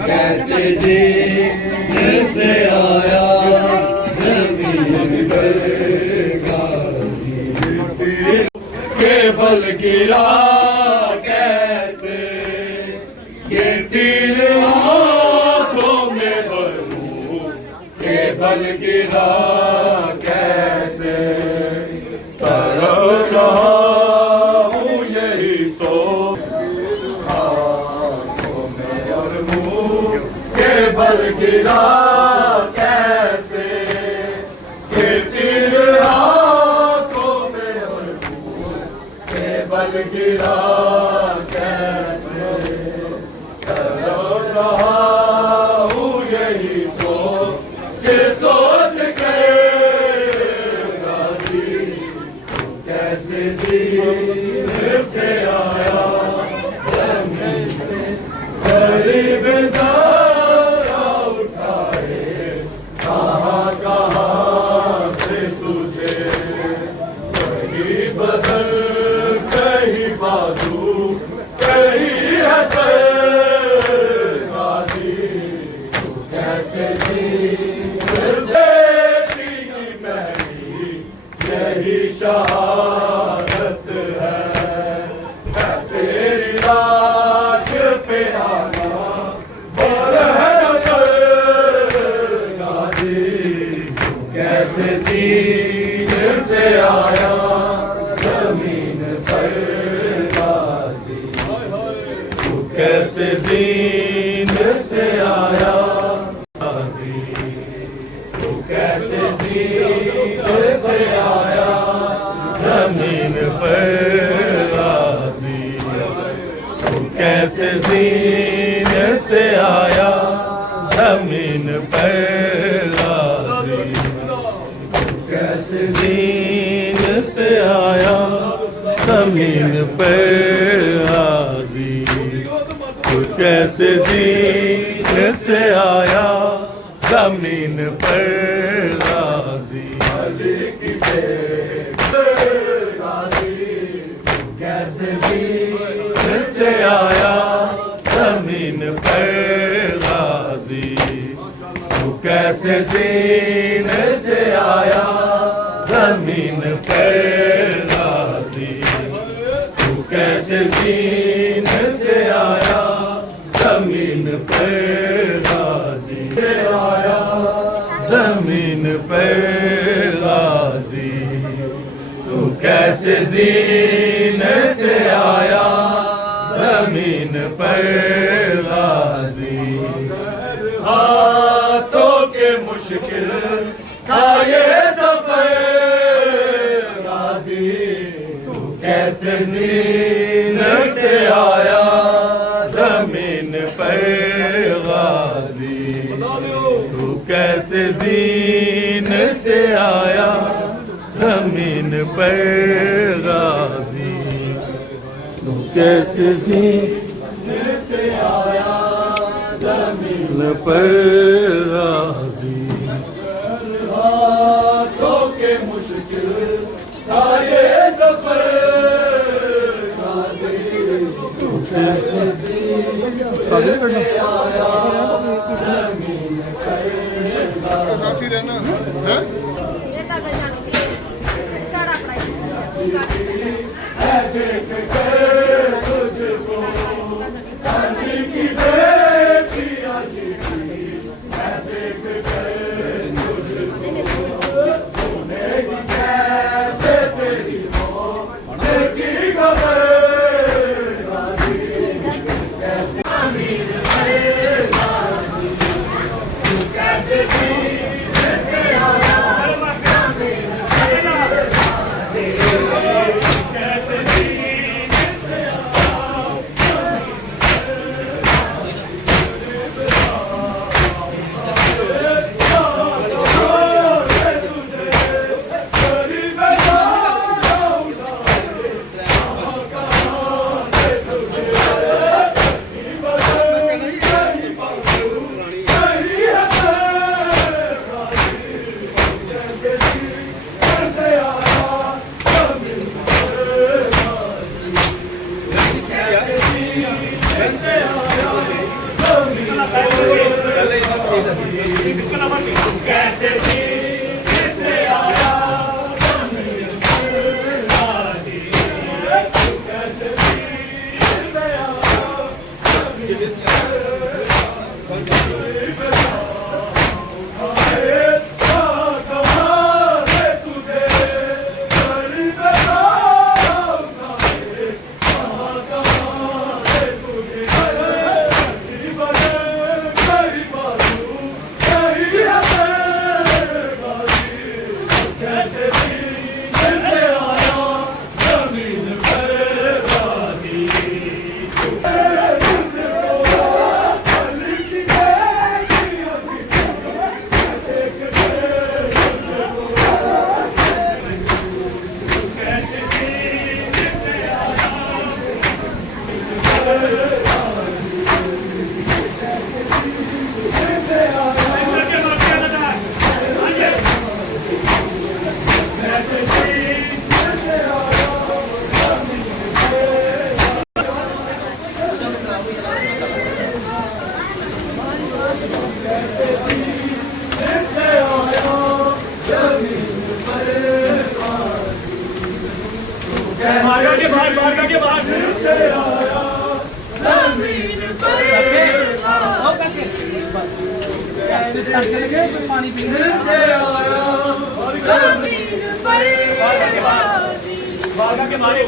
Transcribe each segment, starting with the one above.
कैसे जीने से आया जमीन पर के बल गिरा कैसे ये तीर आंखों में भरूं के बल गिरा कैसे तरफ रहा हूँ यही सो बल गिरा कैसे ये तीर आंखों में और के बल गिरा कैसे तरफ रहा हूँ यही सोच कर गाजी कैसे जीने से आया जमीन गरीब शहादत है तेरी लाश पे आना और है नसर गाजी कैसे जीने से आया जमीन पर गाजी तू कैसे जीने से आया गाजी तू कैसे जीने से आया जमीन पर गाजी तू कैसे जीने से आया जमीन पर गाजी तू कैसे जीने से आया जमीन पर गाजी तू कैसे जीने से आया जमीन पर गाजी अली की कैसे जीने से आया जमीन पर गाजी तू कैसे जीने से आया जमीन पर गाजी तू कैसे जीने से आया जमीन पर गाजी आया जमीन पर गाजी तू कैसे जीने से आया जमीन पर गाजी हाथों के मुश्किल था ये सफर गाजी तू कैसे जीने से आया जमीन पर गाजी तू कैसे जीने से आया जमीन पर गाजी तू कैसे जीने से आया जमीन पर गाजी हाथों के मुश्किल था ये सफर गाजी तू कैसे जीने से आया जमीन पर साथ ही रहना है कैसे जी किससे आया पानी पी के मारे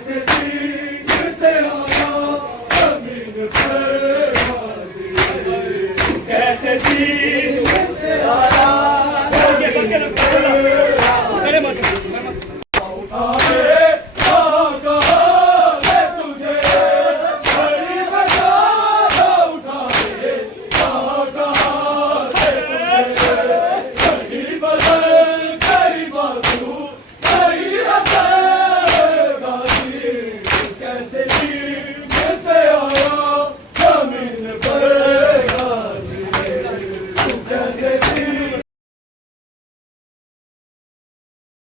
ऐसे